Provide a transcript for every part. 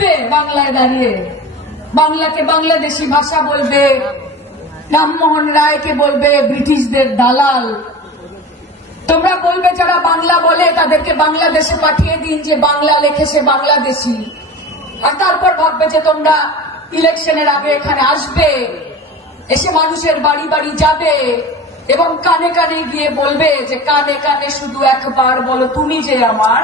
বলবে বাংলায় দাঁড়িয়ে? বাংলাকে বাংলাদেশি ভাষা বলবে। রামমোহন রায়কে বলবে ব্রিটিশদের দালাল। তোমরা বলবে যারা বাংলা বলে তাদেরকে বাংলাদেশে পাঠিয়ে দিন যে বাংলা লেখে সে বাংলাদেশি। আর তারপর ভাববে যে তোমরা ইলেকশনের আগে এখানে আসবে। এসে মানুষের বাড়ি বাড়ি যাবে এবং কানে কানে গিয়ে বলবে যে কানে কানে শুধু একবার বলো, তুমি যে আমার।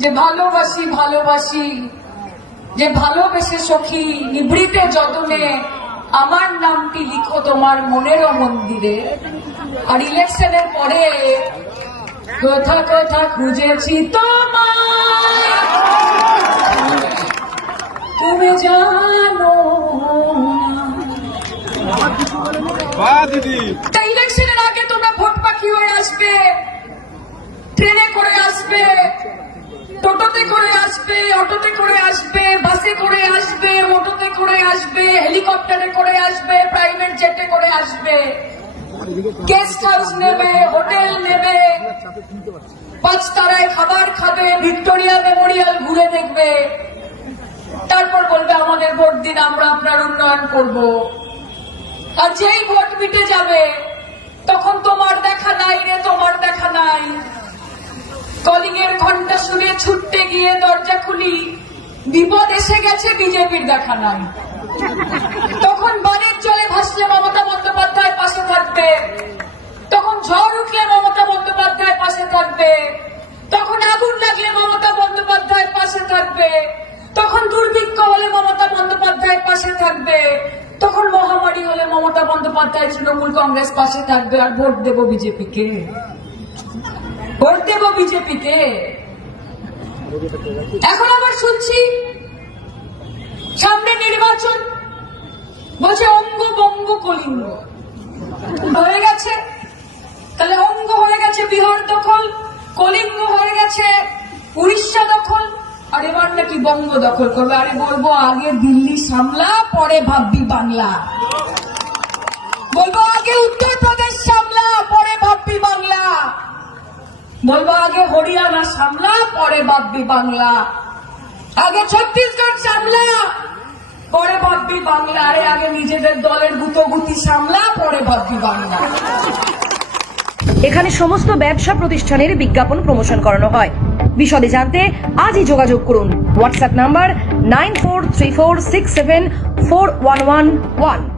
যে ভালোবাসি ভালোবাসি। যে ভালোবেসে সখী নিভৃতে যতনে আমার নামটি লিখো তোমার মনেরও মন্দিরে। আর ইলেকশনের পরে কথা কথা খুঁজেছি তোমায়। তুমি জানো তা ইলেকশনের আগে তোমরা ভোট পাখি হয়ে আসবে ট্রেনে করে আসবে। আসবে, অটোতে করে আসবে, বাসে করে আসবে মোটোতে করে আসবে, হেলিকপ্টারে করে আসবে, প্রাইভেট জেটে করে আসবে। গেস্ট হাউস নেবে, হোটেল নেবে, পাঁচ তারায় খাবার খাবে, ভিক্টোরিয়া মেমোরিয়াল ঘুরে দেখবে। তারপর বলবে, আমাদের ভোট দিন, আমরা আপনার উন্নয়ন করব। আর যেই ভোট মিটে যাবে, তখন তোমার দেখা নাই রে, তোমার দেখা নাই। কলিং ঘণ্টা শুনে ছুটতে গিয়ে দরজা খুলি। বিপদ এসে গেছে বিজেপির দেখা নাই তখন বানের জলে ভাসলে মমতা বন্দ্যোপাধ্যায় পাশে থাকবে। তখন ঝড় উঠলে মমতা বন্দ্যোপাধ্যায় পাশে থাকবে। তখন আগুন লাগলে মমতা বন্দ্যোপাধ্যায় পাশে থাকবে। তখন দুর্ভিক্ষ হলে মমতা বন্দ্যোপাধ্যায় পাশে থাকবে। তখন মহামারী হলে মমতা বন্দ্যোপাধ্যায় তৃণমূল কংগ্রেস পাশে থাকবে। আর ভোট দেবো বিজেপিকে। ভোট দেবো বিজেপিকে। এখন আবার শুনছি, সামনে নির্বাচন, বলছে অঙ্গ বঙ্গ কলিঙ্গ। হয়ে গেছে। তাহলে অঙ্গ হয়ে গেছে বিহার দখল, কলিঙ্গ হয়ে গেছে উড়িষ্যা দখল, আর এবার নাকি বঙ্গ দখল করবে। আরে বলব, আগে দিল্লি সামলা, পরে ভাববি বাংলা। বলব, আগে উত্তরপ্রদেশ সামলা, পরে ভাববি বাংলা। বলব, আগে হরিয়ানা সামলা, পরে ভাববি বাংলা। আগে ছত্তিশগড় সামলা, পরে ভাববি বাংলা। আরে, আগে নিজেদের দলের গুতগুতি সামলা, পরে ভাববি বাংলা। এখানে সমস্ত ব্যবসা প্রতিষ্ঠানের বিজ্ঞাপন প্রমোশন করানো হয়। বিশদে জানতে আজই যোগাযোগ করুন। WhatsApp number nine four three four six seven four one one one.